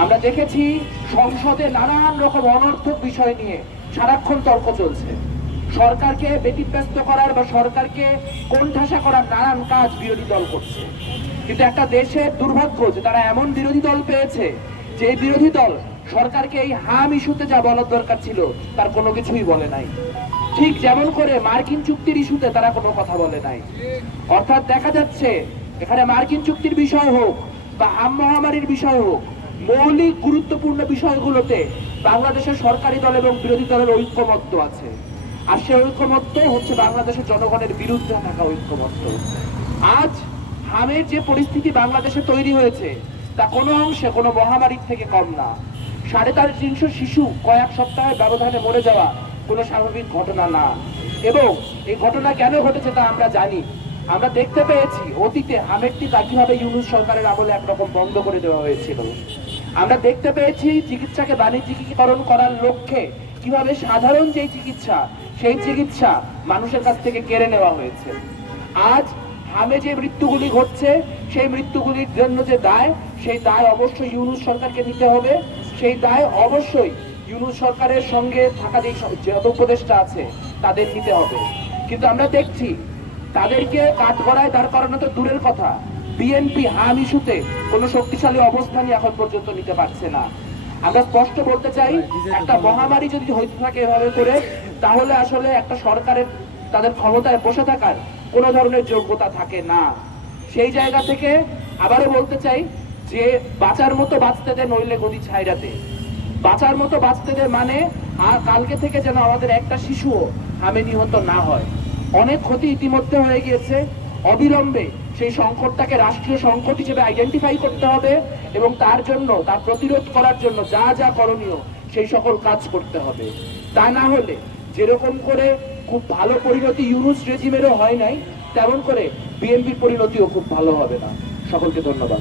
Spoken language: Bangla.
আমরা দেখেছি সংসদে নানান রকম অনর্থক বিষয় নিয়ে সারাক্ষণ তর্ক চলছে। সরকারকে ব্যতিব্যস্ত করার বা সরকারকে কোণঠাসা করার নানান কাজ বিরোধী দল করছে। কিন্তু একটা দেশের দুর্ভাগ্য যে তারা এমন বিরোধী দল পেয়েছে যে বিরোধী দল সরকারকে এই হাম ইস্যুতে যা বলার দরকার ছিল তার কোনো কিছুই বলে নাই। ঠিক যেমন করে মার্কিন চুক্তির ইস্যুতে তারা কোনো কথা বলে নাই। অর্থাৎ দেখা যাচ্ছে এখানে মার্কিন চুক্তির বিষয় হোক বা হাম মহামারীর বিষয় হোক, মৌলিক গুরুত্বপূর্ণ বিষয়গুলোতে বাংলাদেশের সরকারি দল এবং বিরোধী দলের ঐক্যমত্য আছে। আর সে ঐক্যমত্য হচ্ছে বাংলাদেশের জনগণের বিরুদ্ধে থাকা ঐক্যমত্য। আজ হামের যে পরিস্থিতি বাংলাদেশে তৈরি হয়েছে তা কোনো অংশে কোনো মহামারীর থেকে কম না। 350 শিশু কয়েক সপ্তাহের ব্যবধানে মরে যাওয়া কোনো স্বাভাবিক ঘটনা না। এবং এই ঘটনা কেন ঘটেছে তা আমরা জানি। আমরা দেখতে পেয়েছি অতীতে হামের টিকা কিভাবে ইউনূস সরকারের আমলে একরকম বন্ধ করে দেওয়া হয়েছিল। আমরা দেখতে পেয়েছি চিকিৎসাকে বাণিজ্যিকীকরণ করার লক্ষ্যে কিভাবে সাধারণ যে চিকিৎসা সেই চিকিৎসা মানুষের কাছ থেকে কেড়ে নেওয়া হয়েছে। আজ হামে যে মৃত্যুগুলি ঘটছে সেই মৃত্যুগুলির জন্য যে দায়, সেই দায় অবশ্যই ইউনূস সরকারকে নিতে হবে। সেই দায় অবশ্যই ইউনূস সরকারের সঙ্গে থাকা যে যত উপদেষ্টা আছে তাদের নিতে হবে। কিন্তু আমরা দেখছি তাদেরকে কাঠগড়ায় দাঁড় করানো তো দূরের কথা, বিএনপি হাম ইস্যুতে কোনো শক্তিশালী অবস্থানই এখন পর্যন্ত নিতে পারছে না। আমরা স্পষ্ট বলতে চাই, একটা মহামারী যদি হইতে থাকে এভাবে করে, তাহলে আসলে একটা সরকারের তাদের ক্ষমতায় বসে থাকার কোনো ধরনের যোগ্যতা থাকে না। সেই জায়গা থেকে আবারও বলতে চাই যে বাঁচার মতো বাঁচতে দে, নইলে গদি ছাইরাতে। বাঁচার মতো বাঁচতে দে মানে আর কালকে থেকে যেন আমাদের একটা শিশুও হামে নিহত না হয়। অনেক ক্ষতি ইতিমধ্যে হয়ে গিয়েছে। অবিলম্বে সেই সংকটটাকে রাষ্ট্রীয় সংকট হিসেবে আইডেন্টিফাই করতে হবে এবং তার জন্য, তার প্রতিরোধ করার জন্য যা যা করণীয় সেই সকল কাজ করতে হবে। তা না হলে যেরকম করে খুব ভালো পরিণতি ইউনূস রেজিমেরও হয় নাই, তেমন করে বিএনপির পরিণতিও খুব ভালো হবে না। সকলকে ধন্যবাদ।